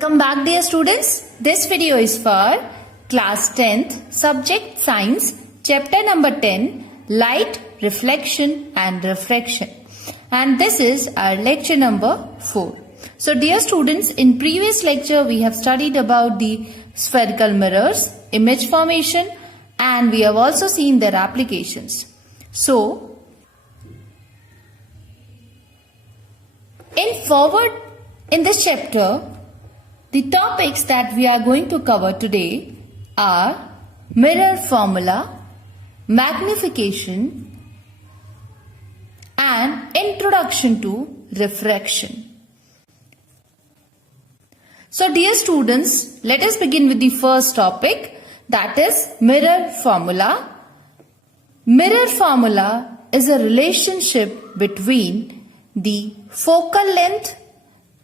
Welcome back, dear students. This video is for class 10th, subject science, chapter number 10, light, reflection and refraction. And this is our lecture number 4. So dear students, in previous lecture we have studied about the spherical mirrors, image formation, and we have also seen their applications. So in this chapter, the topics that we are going to cover today are mirror formula, magnification, and introduction to refraction. So dear students, let us begin with the first topic, that is mirror formula. Mirror formula is a relationship between the focal length,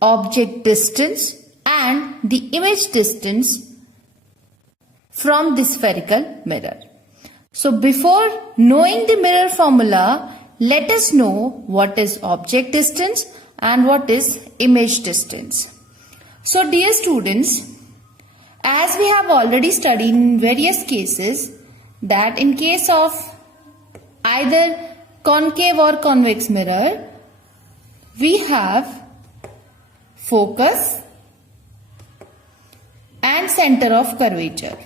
object distance, and the image distance from the spherical mirror. So before knowing the mirror formula, let us know what is object distance and what is image distance. So dear students, as we have already studied in various cases, that in case of either concave or convex mirror, we have focus and center of curvature,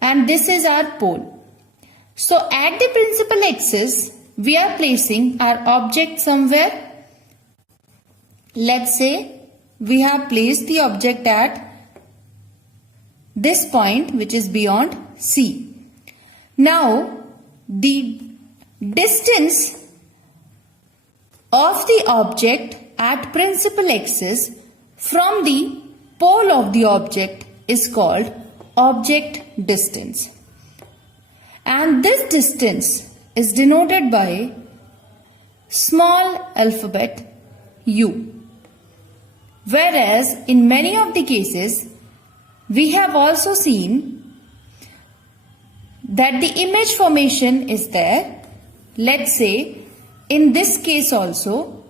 and this is our pole. So at the principal axis we are placing our object somewhere. Let's say we have placed the object at this point, which is beyond C. Now the distance of the object at principal axis from the pole of the object is called object distance, and this distance is denoted by small alphabet u. Whereas in many of the cases we have also seen that the image formation is there. Let's say in this case also,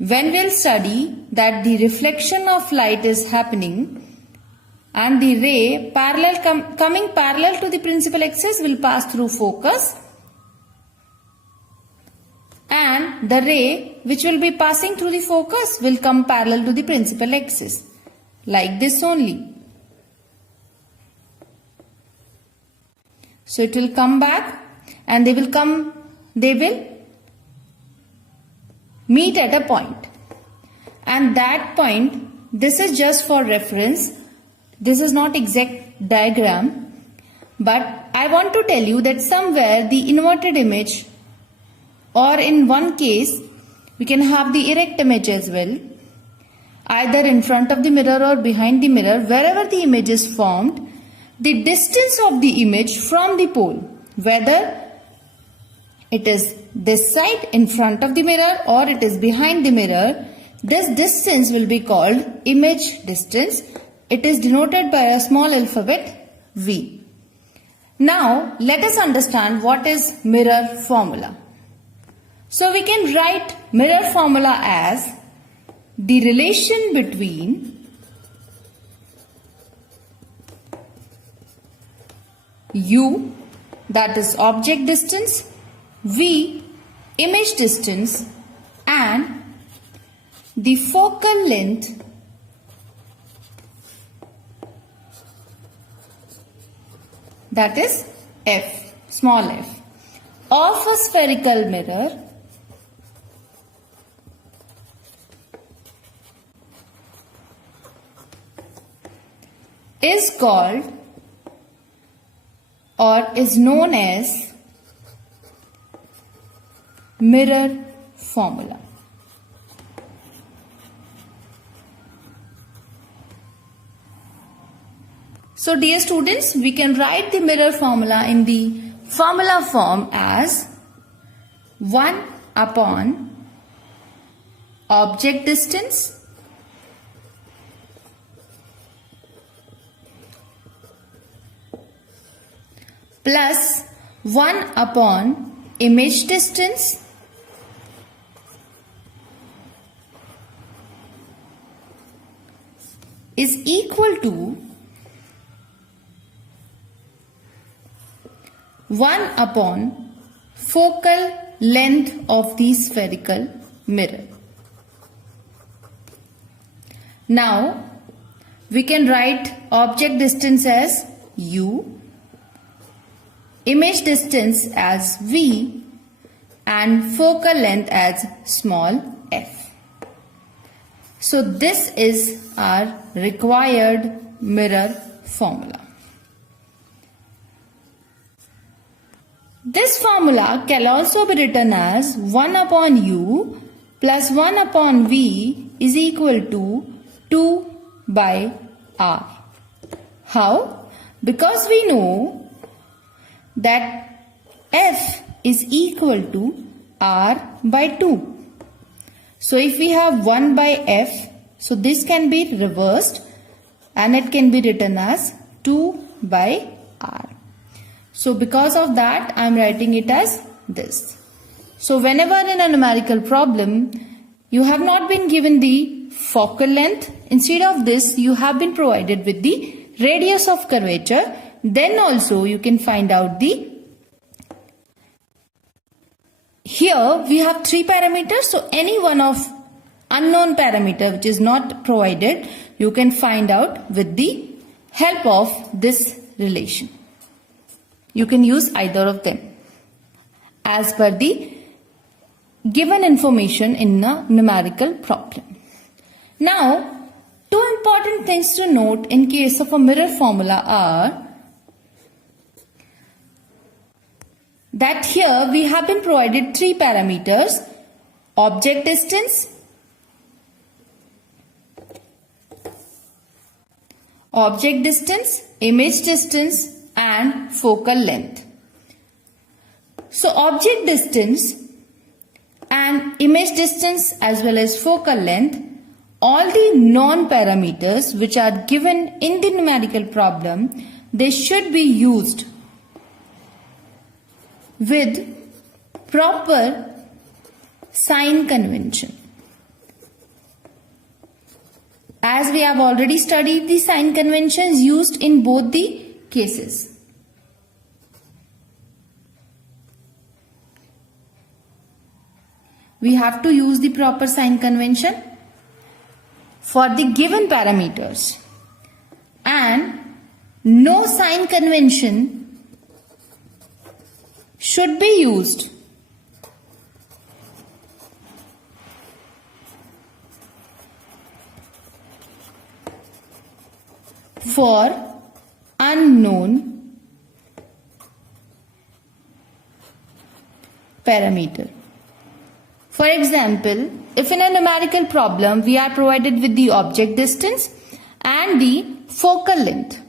when we'll study that the reflection of light is happening and the ray coming parallel to the principal axis will pass through focus, and the ray which will be passing through the focus will come parallel to the principal axis, like this only. So it will come back and they will meet at a point, and that point, this is just for reference, this is not exact diagram, but I want to tell you that somewhere the inverted image, or in one case we can have the erect image as well, either in front of the mirror or behind the mirror, wherever the image is formed, the distance of the image from the pole, whether it is this side in front of the mirror or it is behind the mirror, this distance will be called image distance. It is denoted by a small alphabet V. Now let us understand what is mirror formula. So we can write mirror formula as the relation between U, that is object distance, V, image distance, and the focal length that is F, small f, of a spherical mirror is called or is known as mirror formula. So dear students, we can write the mirror formula in the formula form as 1 upon object distance plus 1 upon image distance is equal to 1 upon focal length of the spherical mirror. Now, we can write object distance as u, image distance as v, and focal length as small f. So, this is our required mirror formula. This formula can also be written as 1 upon u plus 1 upon v is equal to 2 by r. How? Because we know that f is equal to r by 2. So if we have 1 by f, so this can be reversed and it can be written as 2 by r. So because of that, I am writing it as this. So whenever in a numerical problem, you have not been given the focal length, instead of this, you have been provided with the radius of curvature. Then also you can find out the, here we have 3 parameters. So any one of unknown parameter which is not provided, you can find out with the help of this relation. You can use either of them as per the given information in a numerical problem. Now, 2 important things to note in case of a mirror formula are that here we have been provided 3 parameters: object distance, image distance, and focal length. So object distance and image distance as well as focal length, all the non-parameters which are given in the numerical problem, they should be used with proper sign convention. As we have already studied the sign conventions used in both the cases. We have to use the proper sign convention for the given parameters, and no sign convention should be used for unknown parameter. For example, if in a numerical problem we are provided with the object distance and the focal length,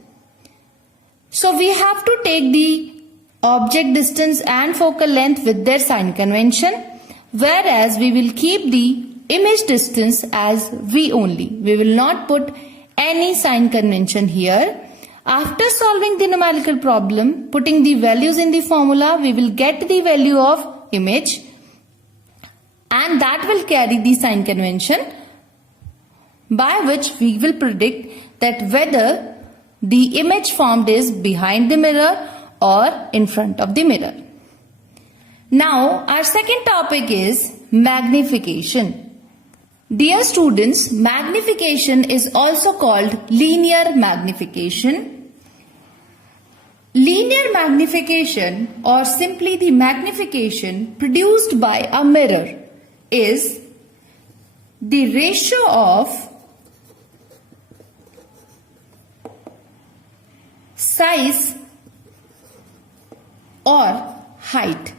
so we have to take the object distance and focal length with their sign convention, whereas we will keep the image distance as v only. We will not put any sign convention here. After solving the numerical problem, putting the values in the formula, we will get the value of image, and that will carry the sign convention by which we will predict that whether the image formed is behind the mirror or in front of the mirror. Now, our second topic is magnification. Dear students, magnification is also called linear magnification. Linear magnification, or simply the magnification produced by a mirror, is the ratio of size or height,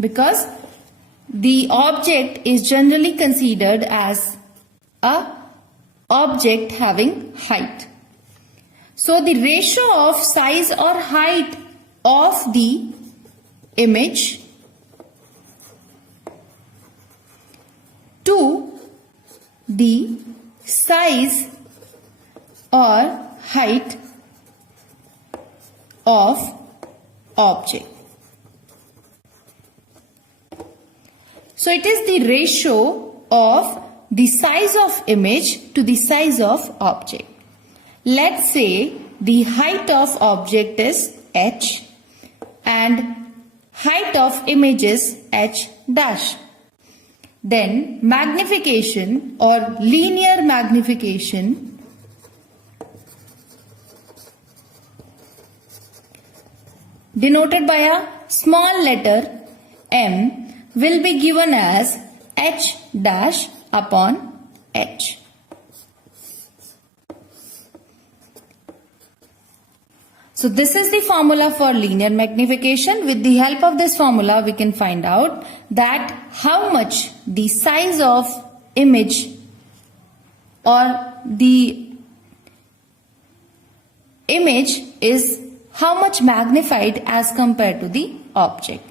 because the object is generally considered as a object having height. So the ratio of size or height of the image to the size or height of object. So it is the ratio of the size of image to the size of object. Let's say the height of object is h and height of image is h dash. Then magnification or linear magnification denoted by a small letter m will be given as h dash upon h. So this is the formula for linear magnification. With the help of this formula, we can find out that how much the size of image or the image is how much magnified as compared to the object.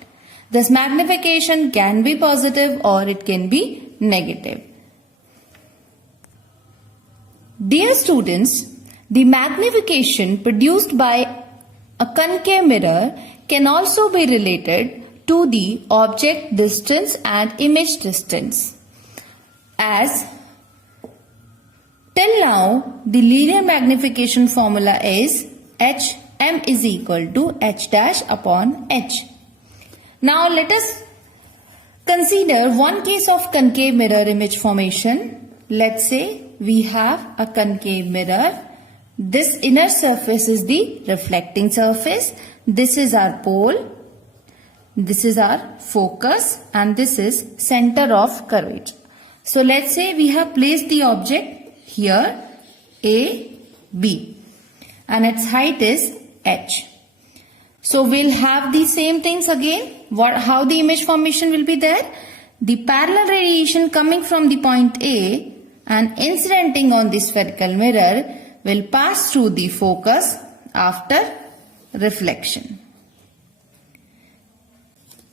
This magnification can be positive or it can be negative. Dear students, the magnification produced by a concave mirror can also be related to the object distance and image distance. As till now, the linear magnification formula is hm is equal to h dash upon h. Now let us consider one case of concave mirror image formation. Let's say we have a concave mirror. This inner surface is the reflecting surface. This is our pole. This is our focus and this is center of curvature. So let's say we have placed the object here A, B and its height is h. So we'll have the same things again. How the image formation will be there? The parallel radiation coming from the point A and incidenting on the spherical mirror will pass through the focus after reflection.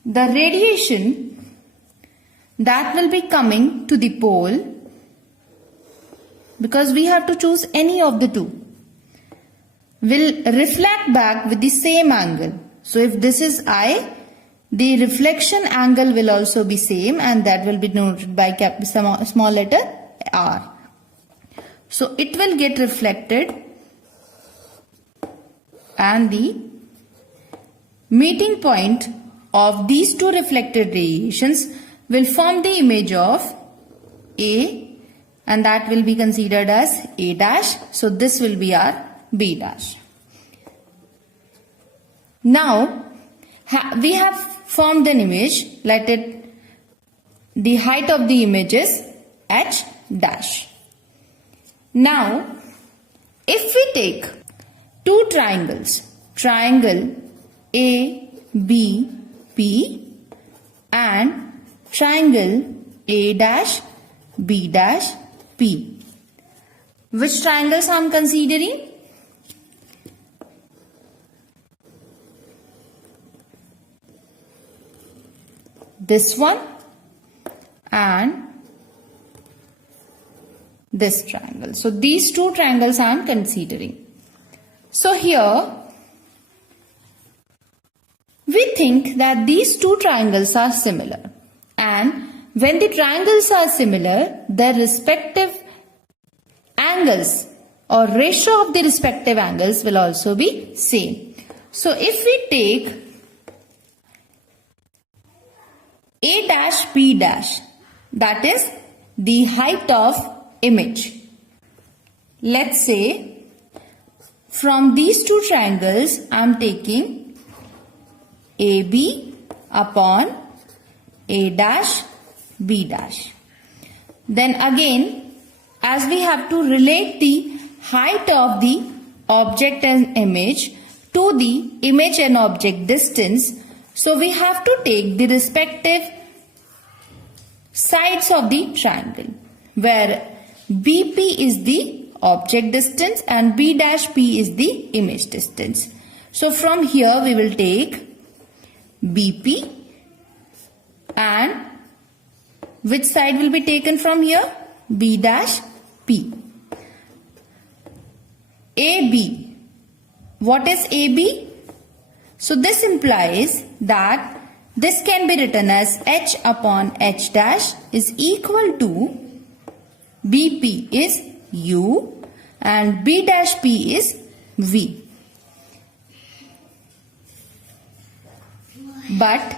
The radiation that will be coming to the pole, because we have to choose any of the two, will reflect back with the same angle. So if this is I, the reflection angle will also be same and that will be denoted by small letter r. So it will get reflected and the meeting point of these two reflected radiations will form the image of A and that will be considered as A dash. So this will be our B dash. Now we have formed an image. Let it, the height of the image is h dash. Now, if we take two triangles, triangle A, B, P and triangle A dash, B dash, P. Which triangles I am considering? This one and this triangle. So these two triangles I am considering. So here we think that these two triangles are similar, and when the triangles are similar, their respective angles or ratio of the respective angles will also be same. So if we take A dash B dash, that is the height of image. Let's say from these two triangles I am taking AB upon A dash B dash. Then again, as we have to relate the height of the object and image to the image and object distance, so we have to take the respective sides of the triangle, where BP is the object distance and B dash P is the image distance. So from here we will take BP, and which side will be taken from here? B dash P. AB. What is AB? So this implies that this can be written as h upon h dash is equal to BP is U and B dash P is V. But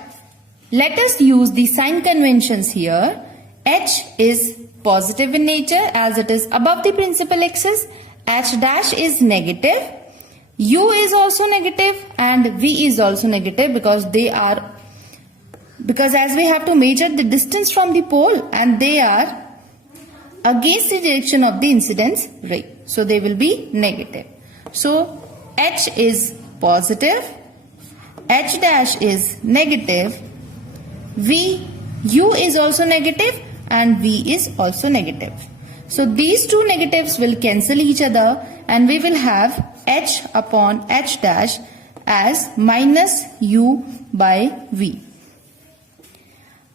let us use the sign conventions here. H is positive in nature as it is above the principal axis. H dash is negative. U is also negative and V is also negative because as we have to measure the distance from the pole and they are against the direction of the incidence ray. So they will be negative. So H is positive, H dash is negative, U is also negative and V is also negative. So these two negatives will cancel each other and we will have H upon H dash as minus U by V.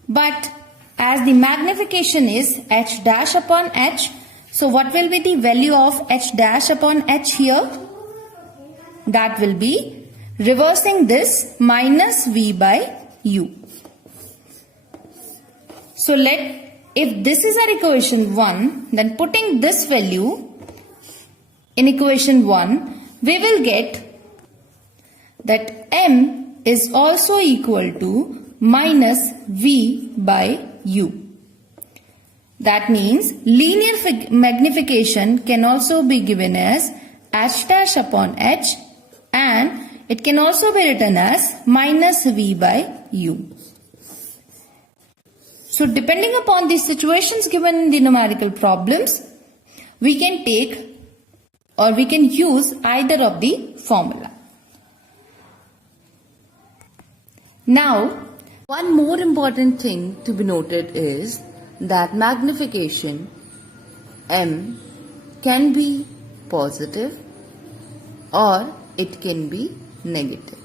But as the magnification is H dash upon H, so what will be the value of H dash upon H here? That will be reversing this minus V by U. So if this is our equation 1, then putting this value in equation 1, we will get that M is also equal to minus V by U. That means linear magnification can also be given as H dash upon H and it can also be written as minus V by U. So depending upon the situations given in the numerical problems, we can take or we can use either of the formula. Now, one more important thing to be noted is that magnification M can be positive or it can be negative.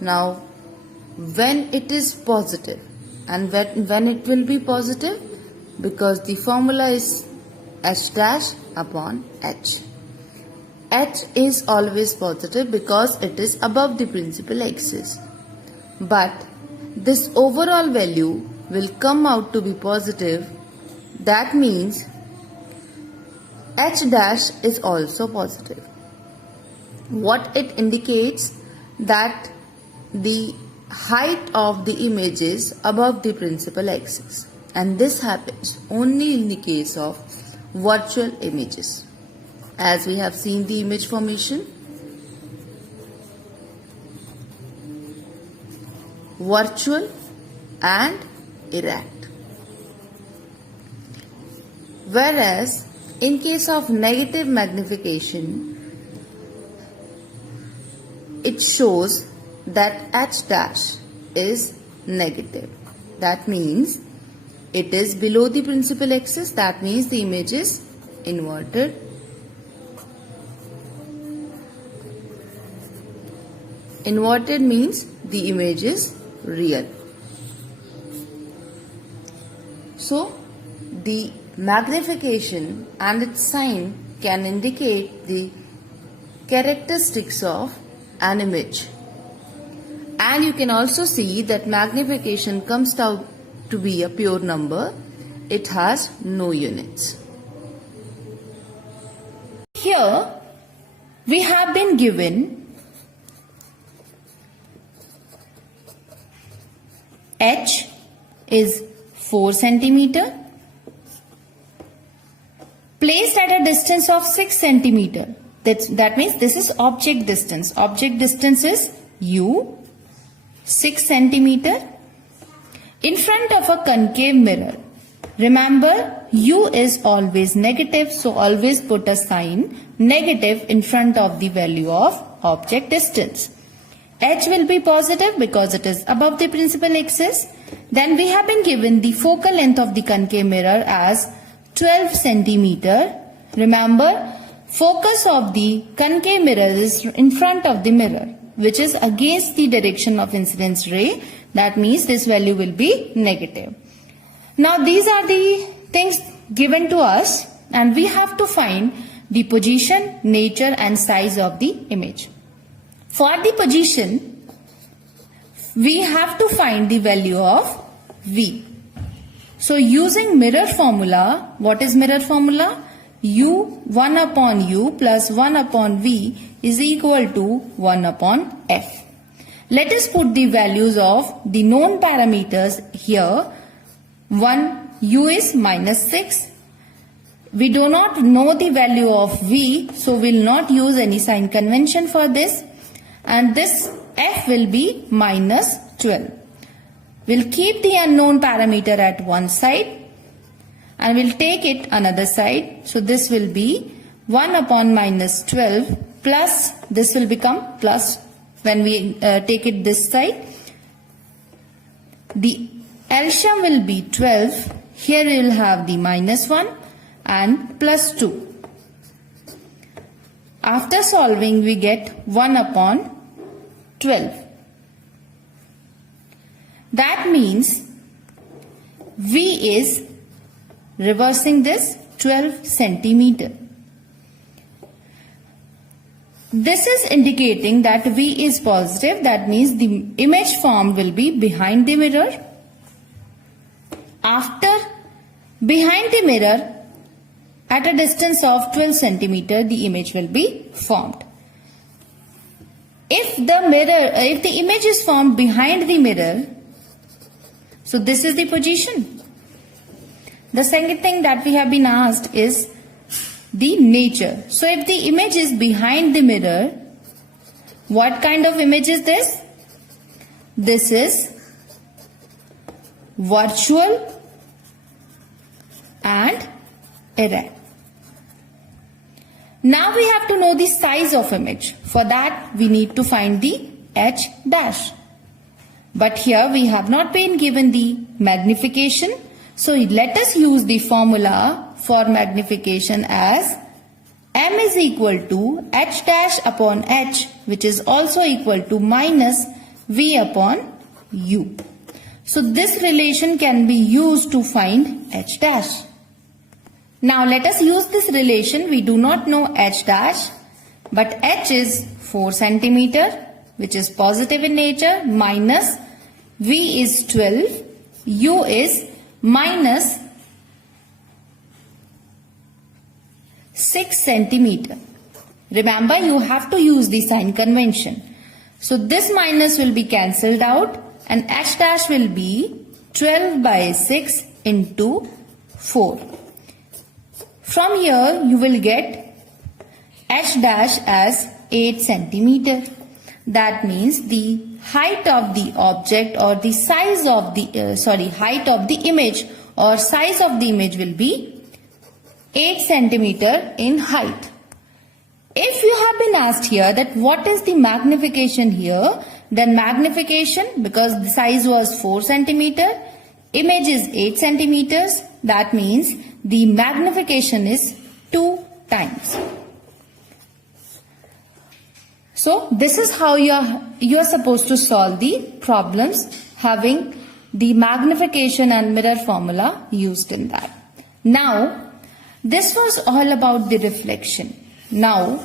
Now, when it is positive and when it will be positive, because the formula is H dash upon H. H is always positive because it is above the principal axis. But this overall value will come out to be positive. That means H dash is also positive. What it indicates that the height of the image is above the principal axis, and this happens only in the case of virtual images. As we have seen the image formation, virtual and erect. Whereas in case of negative magnification, it shows that H dash is negative. That means it is below the principal axis. That means the image is inverted. Inverted means the image is real. So the magnification and its sign can indicate the characteristics of an image. And you can also see that magnification comes out to be a pure number. It has no units. Here we have been given H is 4 centimeter placed at a distance of 6 centimeter. That means this is object distance. Object distance is U, 6 centimeter, in front of a concave mirror. Remember, U is always negative, so always put a sign negative in front of the value of object distance. H will be positive because it is above the principal axis. Then we have been given the focal length of the concave mirror as 12 centimeter. Remember, focus of the concave mirror is in front of the mirror, which is against the direction of incidence ray. That means this value will be negative. Now these are the things given to us and we have to find the position, nature and size of the image. For the position, we have to find the value of V. So using mirror formula, what is mirror formula? U 1 upon U plus 1 upon V is equal to 1 upon F. Let us put the values of the known parameters here. 1 U is minus 6. We do not know the value of V, so we will not use any sign convention for this. And this F will be minus 12. We'll keep the unknown parameter at one side and we'll take it another side. So this will be 1 upon minus 12 plus, this will become plus when we take it this side. The LCM will be 12. Here we will have the minus 1 and plus 2. After solving, we get 1 upon 12. That means V is, reversing this, 12 centimeter. This is indicating that V is positive. That means the image formed will be behind the mirror. After behind the mirror, at a distance of 12 centimeter, the image will be formed. If the image is formed behind the mirror, so this is the position. The second thing that we have been asked is the nature. So if the image is behind the mirror, what kind of image is this? This is virtual and erect. Now we have to know the size of image. For that we need to find the H dash. But here we have not been given the magnification. So let us use the formula for magnification as M is equal to H dash upon H, which is also equal to minus V upon U. So this relation can be used to find H dash. Now let us use this relation. We do not know H dash, but H is 4 centimeter, which is positive in nature, minus V is 12, U is minus 6 centimeter. Remember, you have to use the sign convention. So this minus will be cancelled out and H dash will be 12 by 6 into 4. From here you will get H dash as 8 centimeter. That means the height of the object or the size of the height of the image or size of the image will be 8 centimeter in height. If you have been asked here that what is the magnification here, then magnification, because the size was 4 centimeter, image is 8 centimeters, that means the magnification is 2 times. So this is how you are supposed to solve the problems having the magnification and mirror formula used in that. Now this was all about the reflection. Now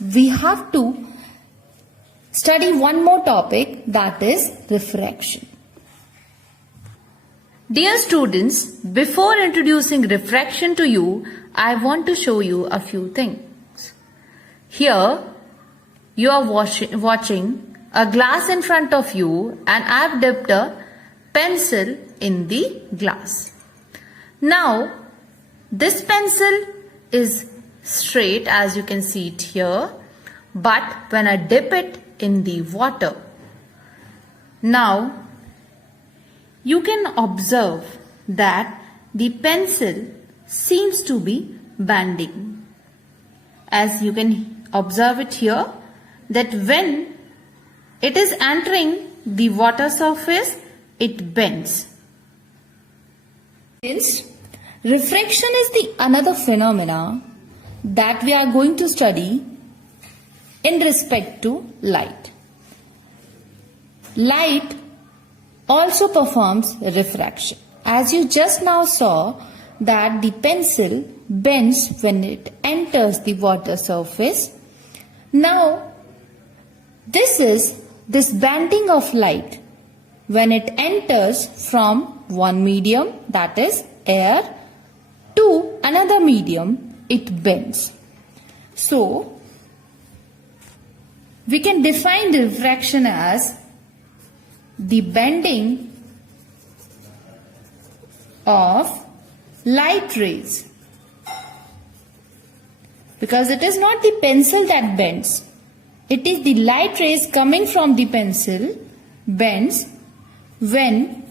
we have to study one more topic, that is refraction. Dear students, before introducing refraction to you, I want to show you a few things. Here you are watching a glass in front of you and I have dipped a pencil in the glass. Now this pencil is straight, as you can see it here, but when I dip it in the water, now you can observe that the pencil seems to be bending. As you can observe it here, that when it is entering the water surface, it bends. Refraction is the another phenomena that we are going to study in respect to light. Light also performs refraction. As you just now saw that the pencil bends when it enters the water surface. Now this bending of light when it enters from one medium, that is air, to another medium, it bends. So, we can define refraction as the bending of light rays. Because it is not the pencil that bends. It is the light rays coming from the pencil bends when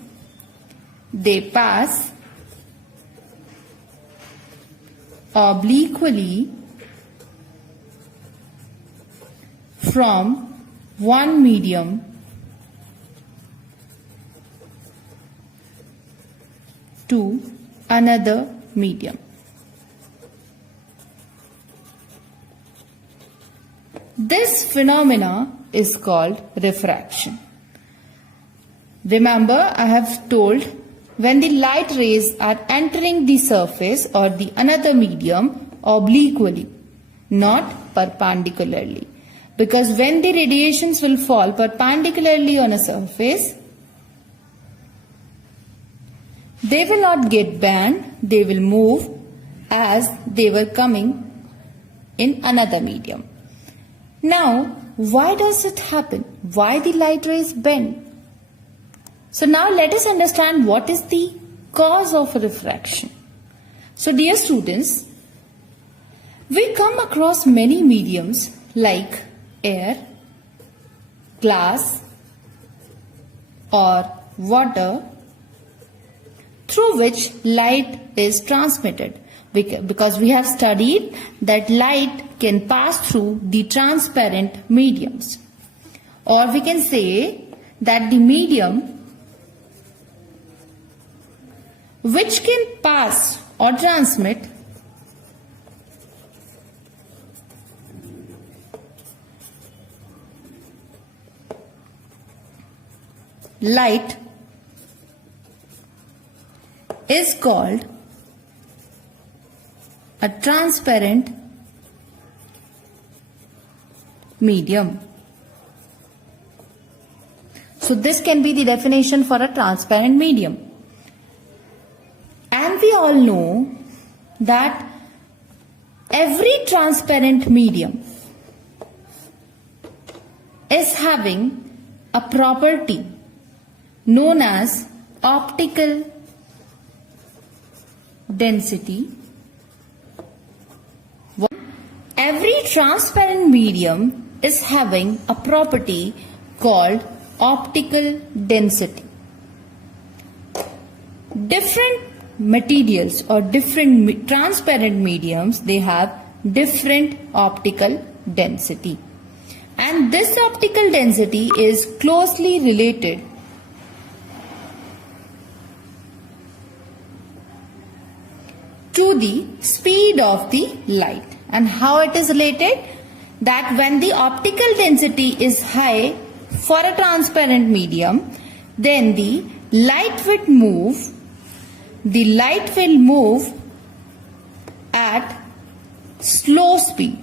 they pass obliquely from one medium to another medium. This phenomena is called refraction. Remember, I have told when the light rays are entering the surface or the another medium obliquely, not perpendicularly. Because when the radiations will fall perpendicularly on a surface, they will not get bent, they will move as they were coming in another medium. Now, why does it happen? Why the light rays bend? So now let us understand what is the cause of refraction. So dear students, we come across many mediums like air, glass or water through which light is transmitted. Because we have studied that light can pass through the transparent mediums. Or we can say that the medium which can pass or transmit light is called a transparent medium. So this can be the definition for a transparent medium. And we all know that every transparent medium is having a property known as optical density. Every transparent medium is having a property called optical density. Different materials or different transparent mediums, they have different optical density. And this optical density is closely related to the speed of the light. And how it is related? That when the optical density is high for a transparent medium, then the light will move. The light will move at slow speed.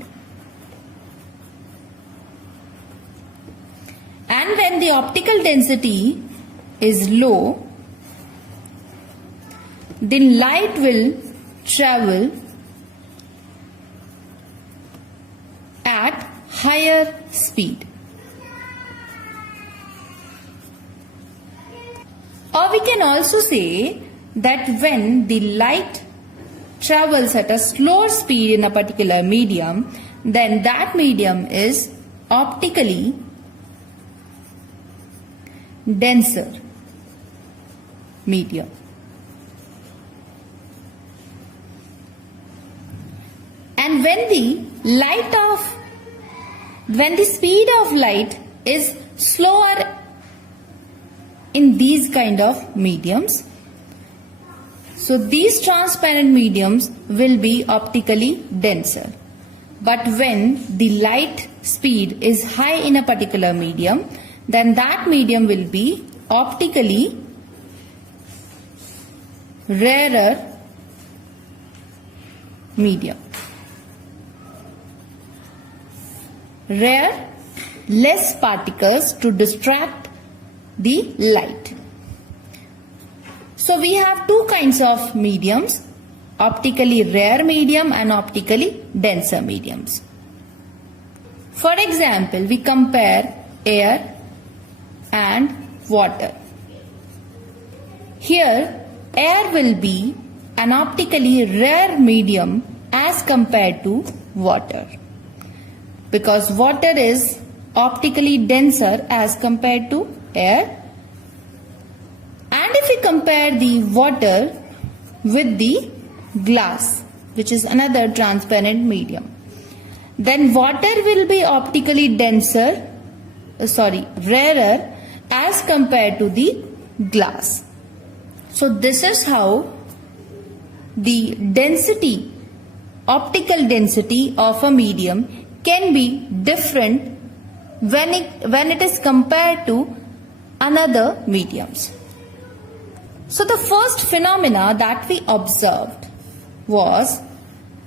And when the optical density is low, then light will travel at higher speed. Or we can also say that when the light travels at a slower speed in a particular medium, then that medium is optically denser medium. And when the speed of light is slower in these kind of mediums, so these transparent mediums will be optically denser. But when the light speed is high in a particular medium, then that medium will be optically rarer medium. Rare, less particles to distract the light. So we have two kinds of mediums, optically rare medium and optically denser mediums. For example, we compare air and water. Here, air will be an optically rare medium as compared to water, because water is optically denser as compared to air. And if we compare the water with the glass, which is another transparent medium, then water will be optically rarer as compared to the glass. So this is how the density, optical density of a medium can be different when it is compared to another mediums. So the first phenomena that we observed was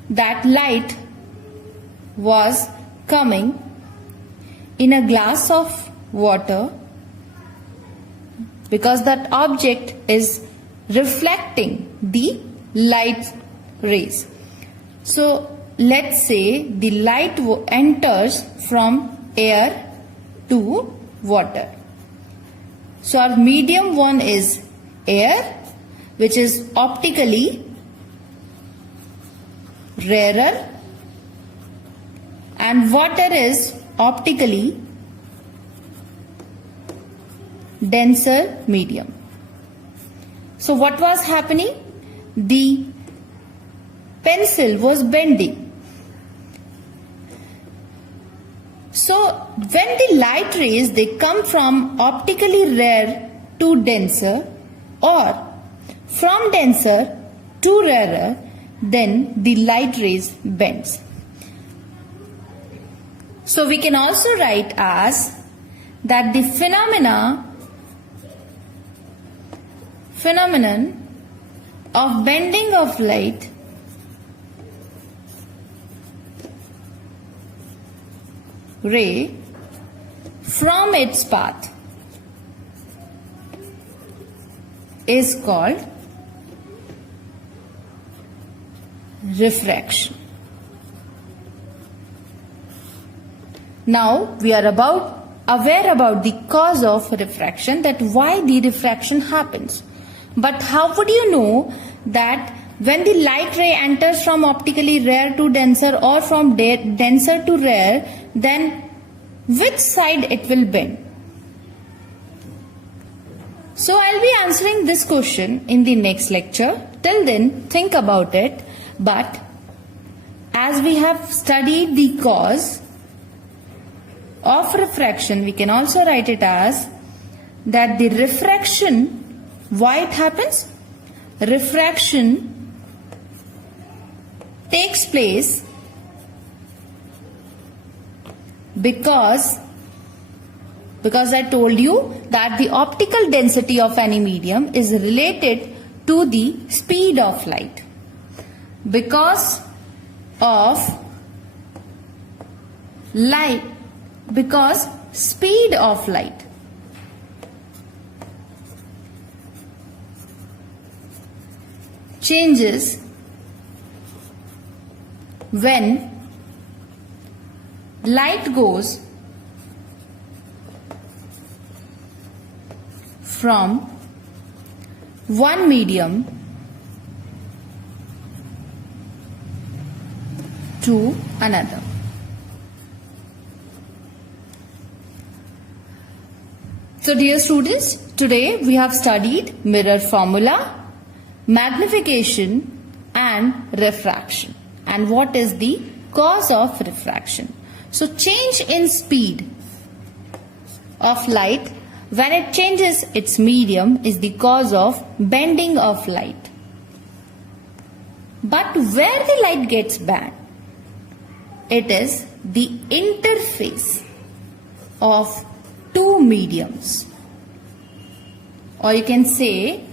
that light was coming in a glass of water, because that object is reflecting the light rays. So let's say the light enters from air to water. So our medium one is air, which is optically rarer, and water is optically denser medium. So what was happening? The pencil was bending. So when the light rays, they come from optically rare to denser, or from denser to rarer, then the light rays bends. So we can also write as that the phenomenon of bending of light ray from its path is called refraction. Now we are aware about the cause of refraction, that why the refraction happens. But how would you know that when the light ray enters from optically rare to denser or from denser to rare, then which side it will bend? So I'll be answering this question in the next lecture. Till then, think about it. But as we have studied the cause of refraction, we can also write it as that the refraction, why it happens? Refraction takes place because I told you that the optical density of any medium is related to the speed of light. Because speed of light changes when light goes from one medium to another. So dear students, today we have studied mirror formula, magnification and refraction, and what is the cause of refraction. So change in speed of light when it changes its medium is the cause of bending of light. But where the light gets bent, it is the interface of two mediums, or you can say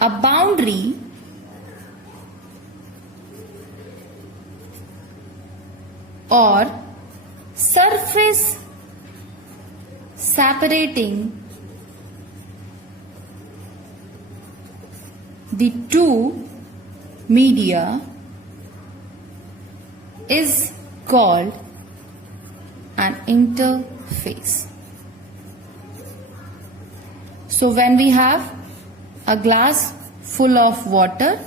a boundary or surface separating the two media is called an interface. So when we have a glass full of water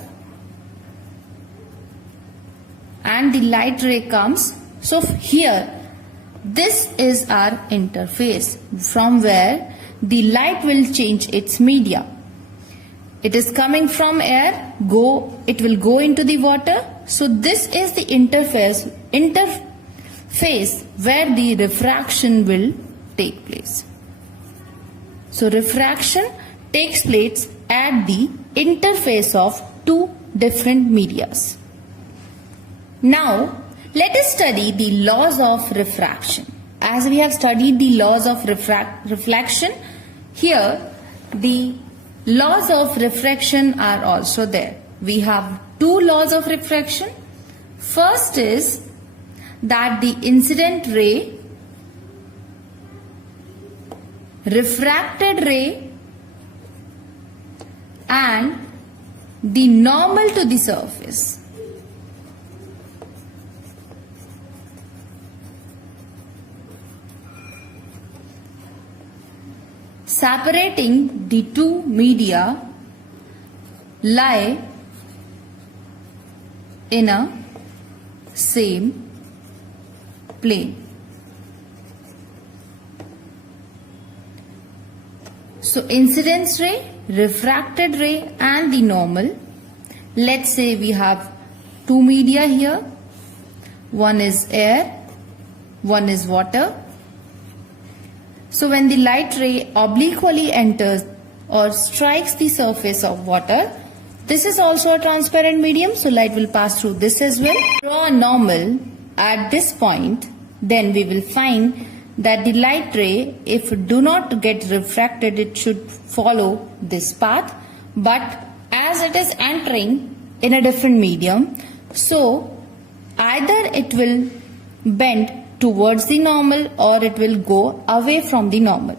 and the light ray comes, so here this is our interface from where the light will change its media. It is coming from air, it will go into the water. So this is the interface where the refraction will take place. So refraction takes place at the interface of two different medias. Now let us study the laws of refraction. As we have studied the laws of reflection, here the laws of refraction are also there. We have two laws of refraction. First is that the incident ray, refracted ray and the normal to the surface. Separating the two media lie in a same plane. So incidence ray, refracted ray and the normal. Let's say we have two media here. One is air, one is water. So when the light ray obliquely enters or strikes the surface of water, this is also a transparent medium, so light will pass through this as well. Draw a normal at this point, then we will find that the light ray, if it do not get refracted, it should follow this path. But as it is entering in a different medium, so either it will bend towards the normal or it will go away from the normal.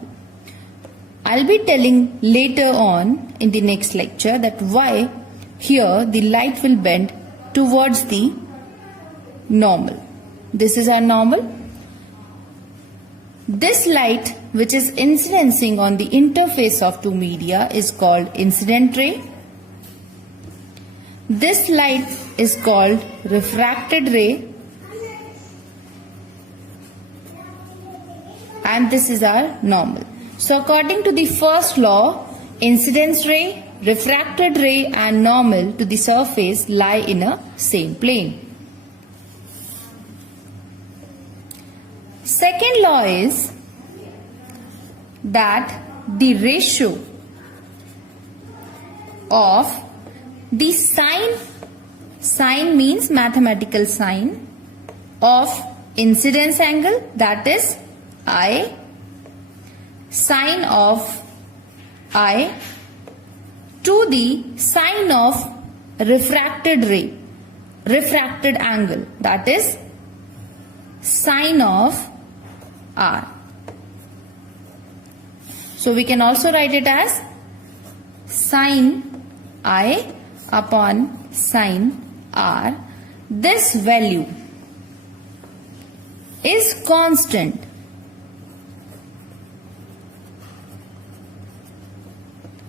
I'll be telling later on in the next lecture that why here the light will bend towards the normal. This is our normal. This light which is incidencing on the interface of two media is called incident ray. This light is called refracted ray. And this is our normal. So according to the first law, incidence ray, refracted ray and normal to the surface lie in a same plane. Second law is that the ratio of the sine means mathematical sign of incidence angle, that is I, sine of I to the sine of refracted ray, refracted angle, that is sine of R. So we can also write it as sine I upon sine R. This value is constant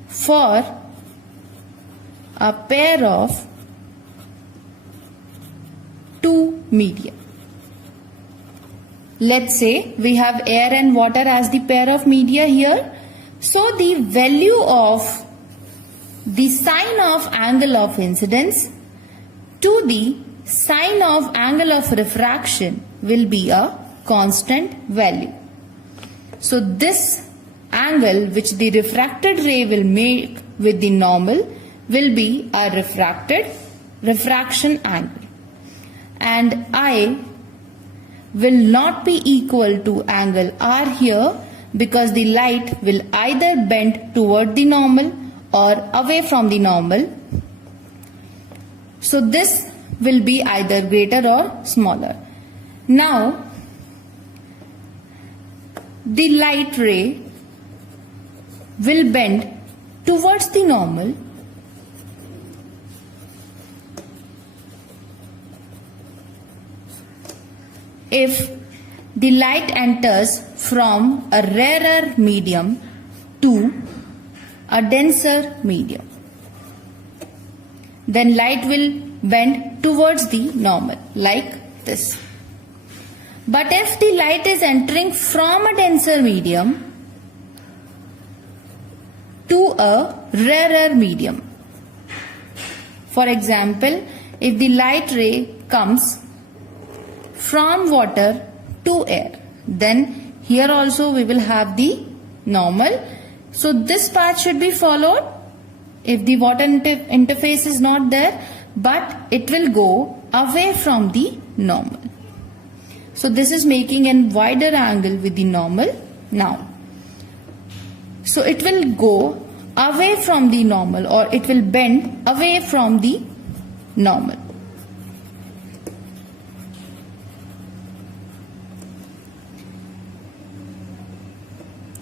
for a pair of two media. Let's say we have air and water as the pair of media here. So the value of the sine of angle of incidence to the sine of angle of refraction will be a constant value. So this angle which the refracted ray will make with the normal will be a refraction angle, and I will not be equal to angle R here because the light will either bend toward the normal or away from the normal. So this will be either greater or smaller. Now the light ray will bend towards the normal if the light enters from a rarer medium to a denser medium. Then light will bend towards the normal, like this. But if the light is entering from a denser medium to a rarer medium, for example, if the light ray comes from water to air, then here also we will have the normal. So this path should be followed if the water interface is not there, but it will go away from the normal. So this is making a wider angle with the normal now. So it will go away from the normal, or it will bend away from the normal.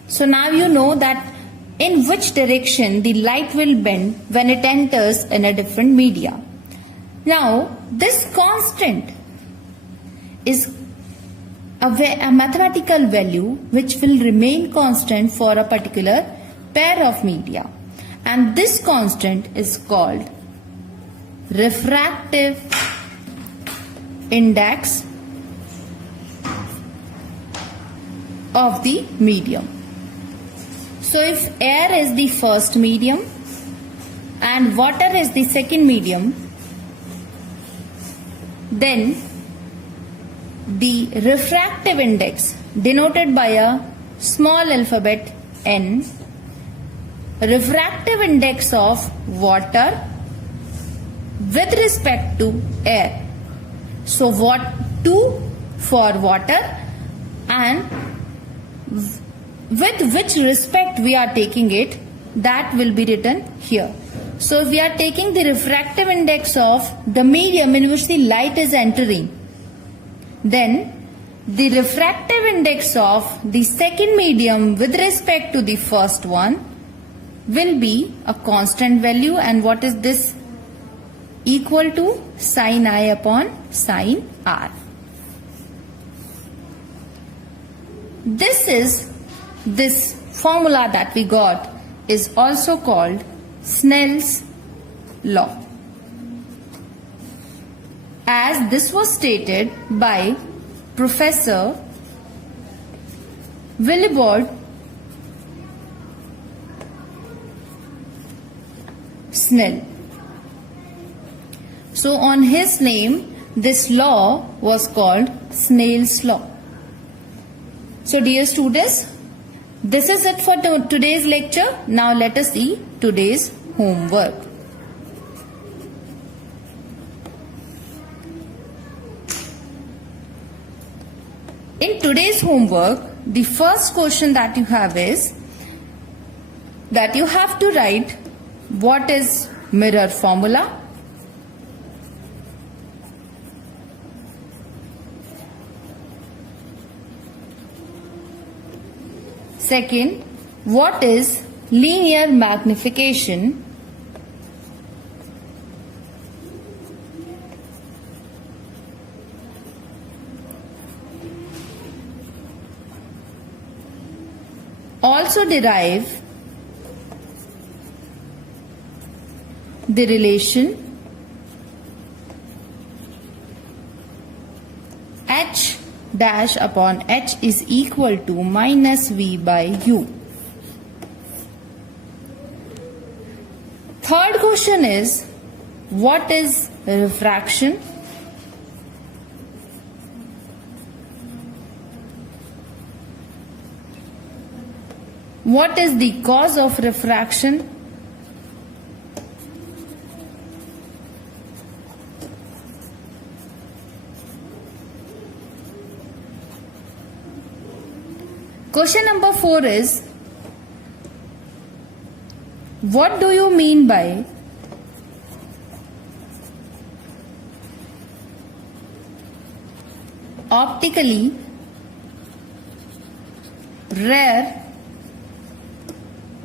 So now you know that in which direction the light will bend when it enters in a different media. Now this constant is a mathematical value which will remain constant for a particular pair of media, and this constant is called refractive index of the medium. So if air is the first medium and water is the second medium, then the refractive index, denoted by a small alphabet n, refractive index of water with respect to air. So what 2 for water, and with which respect we are taking it, that will be written here. So we are taking the refractive index of the medium in which the light is entering, then the refractive index of the second medium with respect to the first one will be a constant value. And what is this? Equal to sin I upon sin R. This formula that we got is also called Snell's law, as this was stated by Professor Willibald Snell. So on his name, this law was called Snell's law. So dear students, this is it for today's lecture. Now let us see today's homework. In today's homework, the first question that you have is that you have to write what is mirror formula, second, what is linear magnification, also derive the relation H dash upon H is equal to minus V by U. Third question is, what is refraction? What is the cause of refraction? Question number 4 is, what do you mean by optically rare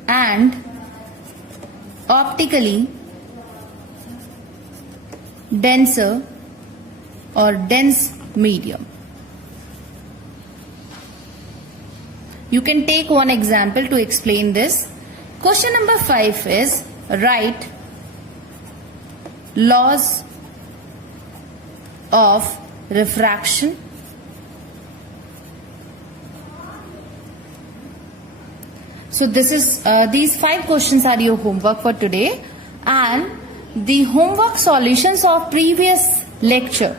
and optically denser or dense medium? You can take one example to explain this. Question number 5 is write laws of refraction. So this is these 5 questions are your homework for today, and the homework solutions of previous lecture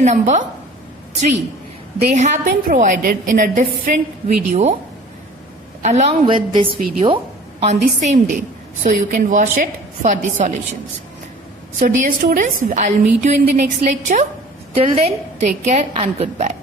number 3, they have been provided in a different video along with this video on the same day, so you can watch it for the solutions. So dear students, I'll meet you in the next lecture. Till then, take care and goodbye.